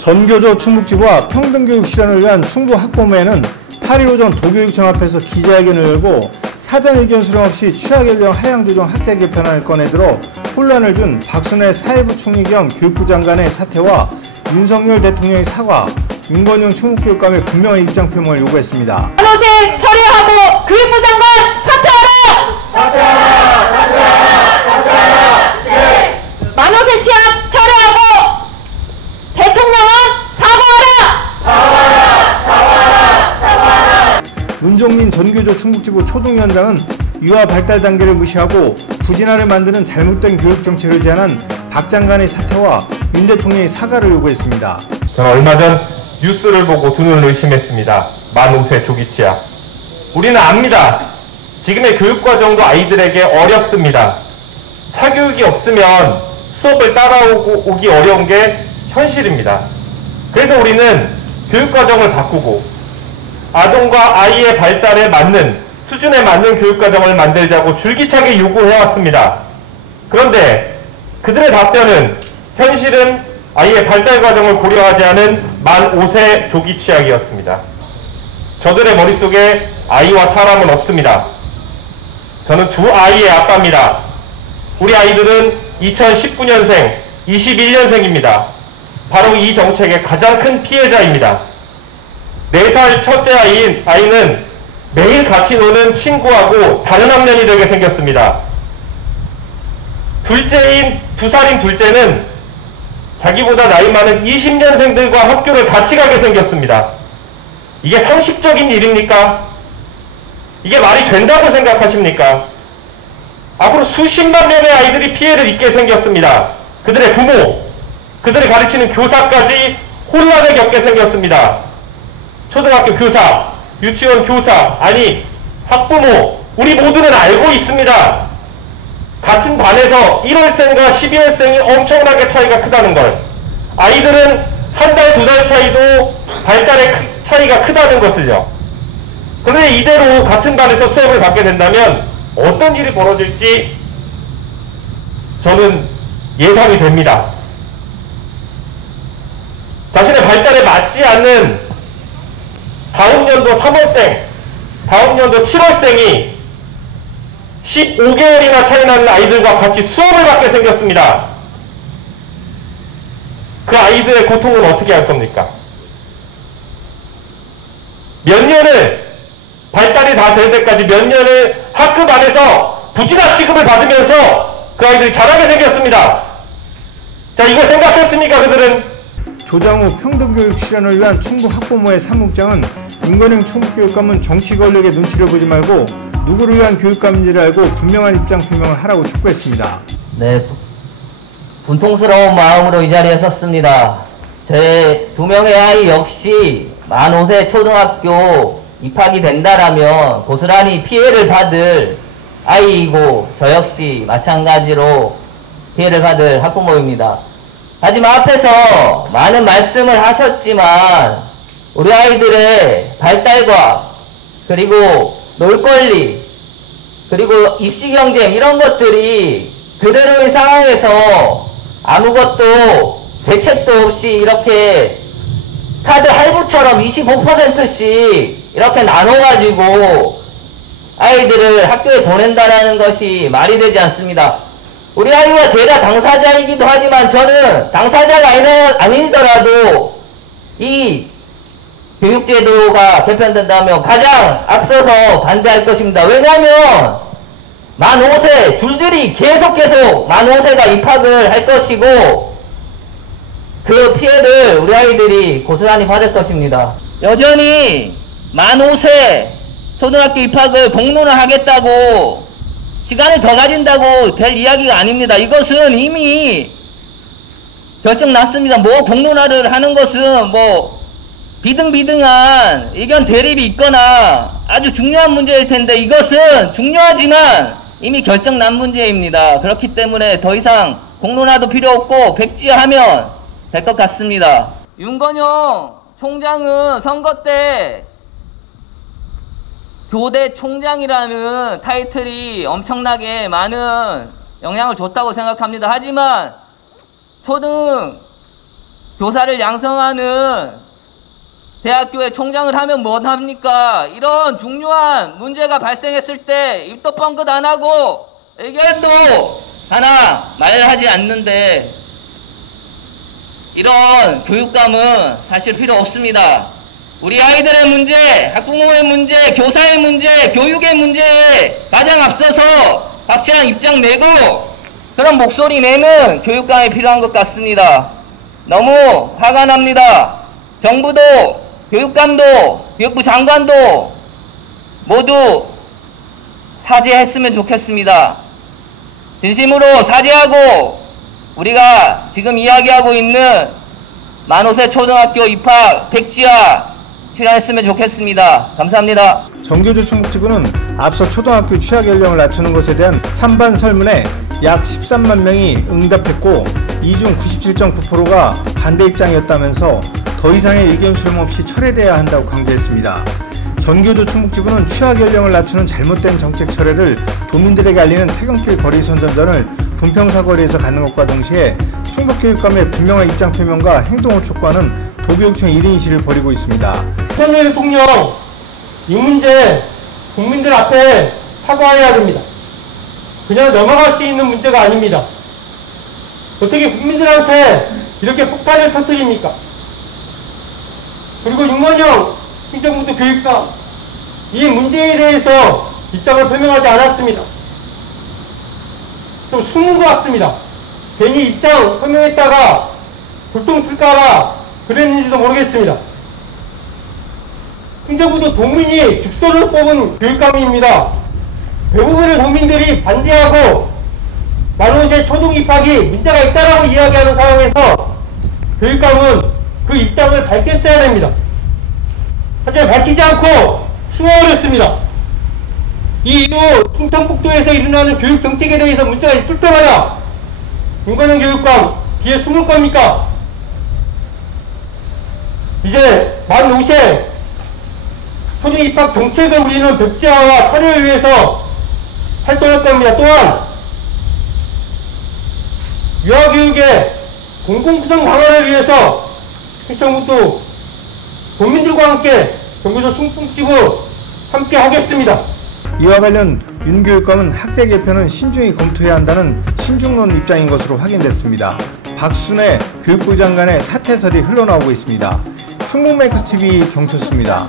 전교조 충북지부와 평등교육 실현을 위한 충북 학부모회는 8일 오전 도교육청 앞에서 기자회견을 열고 사전 의견 수렴 없이 취하연령 하향조정 학제 개편안을 꺼내들어 혼란을 준 박순애 사회부 총리 겸 교육부 장관의 사퇴와 윤석열 대통령의 사과, 윤건영 충북교육감의 분명한 입장 표명을 요구했습니다. 만호세 처리하고 교육부 장관 사퇴하라! 사퇴하라! 사퇴하라! 사퇴하라! 네. 만호세 취합 처리하고 대통령은 사과하라! 사과하라! 사과하라! 사과하라! 문종민 전교조 충북지부 초등위원장은 유아 발달 단계를 무시하고 부진화를 만드는 잘못된 교육정책을 제안한 박 장관의 사퇴와 윤 대통령의 사과를 요구했습니다. 저는 얼마 전 뉴스를 보고 두 눈을 의심했습니다. 만 5세 조기 취학. 우리는 압니다. 지금의 교육과정도 아이들에게 어렵습니다. 사교육이 없으면 수업을 따라오기 어려운 게 현실입니다. 그래서 우리는 교육과정을 바꾸고 아동과 아이의 발달에 맞는, 수준에 맞는 교육과정을 만들자고 줄기차게 요구해왔습니다. 그런데 그들의 답변은 현실은 아이의 발달 과정을 고려하지 않은 만 5세 조기 취학이었습니다. 저들의 머릿속에 아이와 사람은 없습니다. 저는 두 아이의 아빠입니다. 우리 아이들은 2019년생, 21년생입니다. 바로 이 정책의 가장 큰 피해자입니다. 4살 첫째 아이는 매일 같이 노는 친구하고 다른 학년이 되게 생겼습니다. 둘째인 2살인 둘째는 자기보다 나이 많은 20년생들과 학교를 같이 가게 생겼습니다. 이게 상식적인 일입니까? 이게 말이 된다고 생각하십니까? 앞으로 수십만 명의 아이들이 피해를 입게 생겼습니다. 그들의 부모, 그들을 가르치는 교사까지 혼란을 겪게 생겼습니다. 초등학교 교사, 유치원 교사, 아니 학부모, 우리 모두는 알고 있습니다. 같은 반에서 1월생과 12월생이 엄청나게 차이가 크다는 걸, 아이들은 한 달, 2달 차이도 발달의 차이가 크다는 것을요. 그런데 이대로 같은 반에서 수업을 받게 된다면 어떤 일이 벌어질지 저는 예상이 됩니다. 자신의 발달에 맞지 않는 다음 연도 3월생, 다음 연도 7월생이 15개월이나 차이 나는 아이들과 같이 수업을 받게 생겼습니다. 그 아이들의 고통은 어떻게 할 겁니까? 몇 년을, 발달이 다 될 때까지 몇 년을 학급 안에서 부진학 취급을 받으면서 그 아이들이 자라게 생겼습니다. 자, 이거 생각했습니까, 그들은? 조장우 평등교육 실현을 위한 충북 학부모회 사무국장은 윤건영 충북교육감은 정치 권력의 눈치를 보지 말고 누구를 위한 교육감인지를 알고 분명한 입장 표명을 하라고 촉구했습니다. 네, 분통스러운 마음으로 이 자리에 섰습니다. 제 2명의 아이 역시 만 5세 초등학교 입학이 된다라면 고스란히 피해를 받을 아이이고 저 역시 마찬가지로 피해를 받을 학부모입니다. 하지만 앞에서 많은 말씀을 하셨지만 우리 아이들의 발달과 그리고 놀 권리 그리고 입시 경쟁 이런 것들이 그대로의 상황에서 아무것도 대책도 없이 이렇게 카드 할부처럼 25%씩 이렇게 나눠가지고 아이들을 학교에 보낸다는 것이 말이 되지 않습니다. 우리 아이가 제가 당사자이기도 하지만 저는 당사자가 아니더라도 이 교육제도가 개편된다면 가장 앞서서 반대할 것입니다. 왜냐하면 만 5세 줄줄이 계속 만 5세가 입학을 할 것이고 그 피해를 우리 아이들이 고스란히 받을 것입니다. 여전히 만 5세 초등학교 입학을 공론화하겠다고 시간을 더 가진다고 될 이야기가 아닙니다. 이것은 이미 결정났습니다. 뭐 공론화를 하는 것은 뭐 비등비등한 의견 대립이 있거나 아주 중요한 문제일 텐데 이것은 중요하지만 이미 결정난 문제입니다. 그렇기 때문에 더 이상 공론화도 필요 없고 백지화하면 될 것 같습니다. 윤건영 총장은 선거 때 교대 총장이라는 타이틀이 엄청나게 많은 영향을 줬다고 생각합니다. 하지만 초등 교사를 양성하는 대학교의 총장을 하면 뭐 합니까? 이런 중요한 문제가 발생했을 때 입도 뻥끗 안 하고 의견도 하나 말하지 않는데 이런 교육감은 사실 필요 없습니다. 우리 아이들의 문제, 학부모의 문제, 교사의 문제, 교육의 문제에 가장 앞서서 확실한 입장 내고 그런 목소리 내는 교육감이 필요한 것 같습니다. 너무 화가 납니다. 정부도, 교육감도, 교육부 장관도 모두 사죄했으면 좋겠습니다. 진심으로 사죄하고 우리가 지금 이야기하고 있는 만호세 초등학교 입학 백지화 실현했으면 좋겠습니다. 감사합니다. 정교조 충북지구는 앞서 초등학교 취학 연령을 낮추는 것에 대한 찬반 설문에 약 13만 명이 응답했고 이 중 97.9%가 반대 입장이었다면서 더 이상의 의견 수렴 없이 철회돼야 한다고 강조했습니다. 전교조 충북지구는 취학 연령을 낮추는 잘못된 정책 철회를 도민들에게 알리는 퇴근길 거리 선전전을 분평사거리에서 갖는 것과 동시에 충북교육감의 분명한 입장 표명과 행동을 촉구하는 도교육청 1인 시를 벌이고 있습니다. 윤석열 대통령, 이 문제 국민들 앞에 사과해야 됩니다. 그냥 넘어갈 수 있는 문제가 아닙니다. 어떻게 국민들한테 이렇게 폭탄을 터뜨립니까? 그리고 윤건영 행정부도 교육감, 이 문제에 대해서 입장을 표명하지 않았습니다. 좀 숨은 것 같습니다. 괜히 입장 표명했다가 불똥 튈까봐 그랬는지도 모르겠습니다. 행정부도 도민이 직선으로 뽑은 교육감입니다. 대부분의 도민들이 반대하고 만호세 초등 입학이 문제가 있다라고 이야기하는 상황에서 교육감은 그 입장을 밝혔어야 됩니다. 하지만 밝히지 않고 숨어버렸습니다. 이 이후 충청북도에서 일어나는 교육 정책에 대해서 문제가 있을 때마다 윤건영 교육감 뒤에 숨을 겁니까? 이제 만 5세 초등 입학 정책을 우리는 백지화와 철회를 위해서 활동할 겁니다. 또한 유아교육의 공공구성 강화를 위해서 행정부도 도민들과 함께 정교조 충북지구 함께 하겠습니다. 이와 관련 윤 교육감은 학제 개편은 신중히 검토해야 한다는 신중론 입장인 것으로 확인됐습니다. 박순애 교육부 장관의 사퇴설이 흘러나오고 있습니다. 충북맥스TV 경철수입니다.